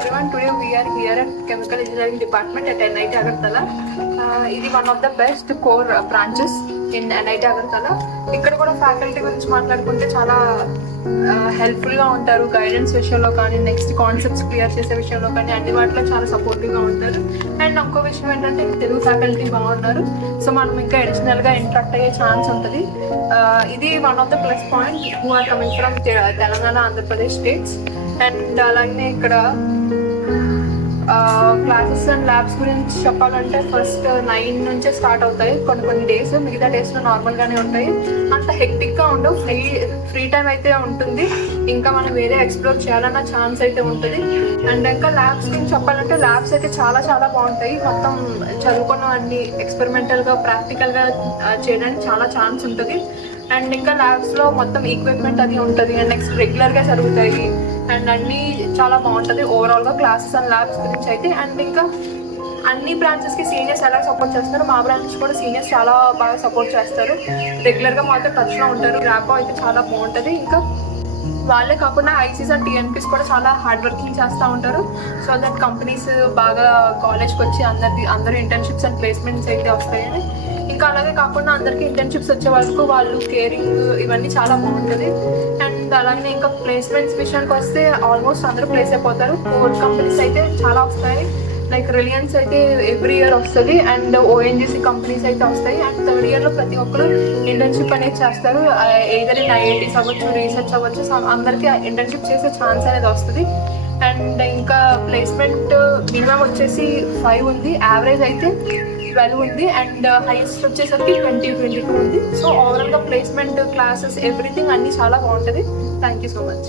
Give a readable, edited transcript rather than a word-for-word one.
everyone. Today we are here at Chemical Engineering Department at NIT Agartala. This is one of the best core branches in NIT Agartala. ఇక్కడ కూడా faculty గురించి మాట్లాడుకుంటే చాలా హెల్ప్ఫుల్గా ఉంటారు. Guidance విషయంలో కానీ, నెక్స్ట్ కాన్సెప్ట్స్ క్లియర్ చేసే విషయంలో కానీ అన్ని వాటిలో చాలా సపోర్టివ్గా ఉంటారు. అండ్ ఇంకో విషయం ఏంటంటే తెలుగు ఫ్యాకల్టీ బాగున్నారు. సో మనం ఇంకా అడిషనల్గా ఇంట్రాక్ట్ అయ్యే ఛాన్స్ ఉంటుంది. ఇది one of the plus point who are coming from Telangana, Andhra Pradesh states. And అలాగే ఇక్కడ క్లాసెస్ అండ్ ల్యాబ్స్ గురించి చెప్పాలంటే ఫస్ట్ 9 నుంచే స్టార్ట్ అవుతాయి. కొన్ని డేస్, మిగతా డేస్లో నార్మల్గానే ఉంటాయి. అంత హెక్టిక్గా ఉండవు. ఫ్రీ టైం అయితే ఉంటుంది. ఇంకా మనం వేరే ఎక్స్ప్లోర్ చేయాలన్న ఛాన్స్ అయితే ఉంటుంది. అండ్ ఇంకా ల్యాబ్స్ గురించి చెప్పాలంటే ల్యాబ్స్ అయితే చాలా చాలా బాగుంటాయి. మొత్తం చదువుకున్నవన్నీ ఎక్స్పెరిమెంటల్గా, ప్రాక్టికల్గా చేయడానికి చాలా ఛాన్స్ ఉంటుంది. అండ్ ఇంకా ల్యాబ్స్లో మొత్తం ఈక్విప్మెంట్ అది ఉంటుంది. అండ్ నెక్స్ట్ రెగ్యులర్గా జరుగుతాయి. అండ్ అన్నీ చాలా బాగుంటుంది ఓవరాల్గా క్లాసెస్ అండ్ ల్యాబ్స్ గురించి అయితే. అండ్ ఇంకా అన్ని బ్రాంచెస్కి సీనియర్స్ ఎలా సపోర్ట్ చేస్తారు, మా బ్రాంచ్ కూడా సీనియర్స్ చాలా బాగా సపోర్ట్ చేస్తారు. రెగ్యులర్గా మాతో టచ్లో ఉంటారు. ల్యాబ్ అయితే చాలా బాగుంటుంది. ఇంకా వాళ్ళే కాకుండా ఐసీస్ అండ్ టీఎన్పీస్ కూడా చాలా హార్డ్ వర్కింగ్ చేస్తూ ఉంటారు. సో దట్ కంపెనీస్ బాగా కాలేజ్కి వచ్చి అందరూ ఇంటర్న్షిప్స్ అండ్ ప్లేస్మెంట్స్ అయితే వస్తాయని. ఇంకా అలాగే కాకుండా అందరికీ ఇంటర్న్షిప్స్ వచ్చే వరకు వాళ్ళు కేరింగ్ ఇవన్నీ చాలా బాగుంటుంది. అండ్ అలాగే ఇంకా ప్లేస్మెంట్స్ విషయానికి వస్తే ఆల్మోస్ట్ అందరూ ప్లేస్ అయిపోతారు. కోర్ కంపెనీస్ అయితే చాలా వస్తాయి. లైక్ రిలయన్స్ అయితే ఎవ్రీ ఇయర్ వస్తుంది. అండ్ ఓఎన్జీసీ కంపెనీస్ అయితే వస్తాయి. అండ్ థర్డ్ ఇయర్లో ప్రతి ఒక్కరు ఇంటర్న్షిప్ అనేది చేస్తారు. ఏదైనా ఇన్ ఐఐటీస్ అవ్వచ్చు, రీసెర్చ్ అవ్వచ్చు, అందరికీ ఇంటర్న్షిప్ చేసే ఛాన్స్ అనేది వస్తుంది. అండ్ ఇంకా ప్లేస్మెంట్ మినిమం వచ్చేసి 5 ఉంది, యావరేజ్ అయితే 12 ఉంది. అండ్ హైయెస్ట్ వచ్చేసరికి 22 ఉంది. సో ఓవరాల్గా ప్లేస్మెంట్, క్లాసెస్, ఎవ్రీథింగ్ అన్నీ చాలా బాగుంటుంది. Thank you so much.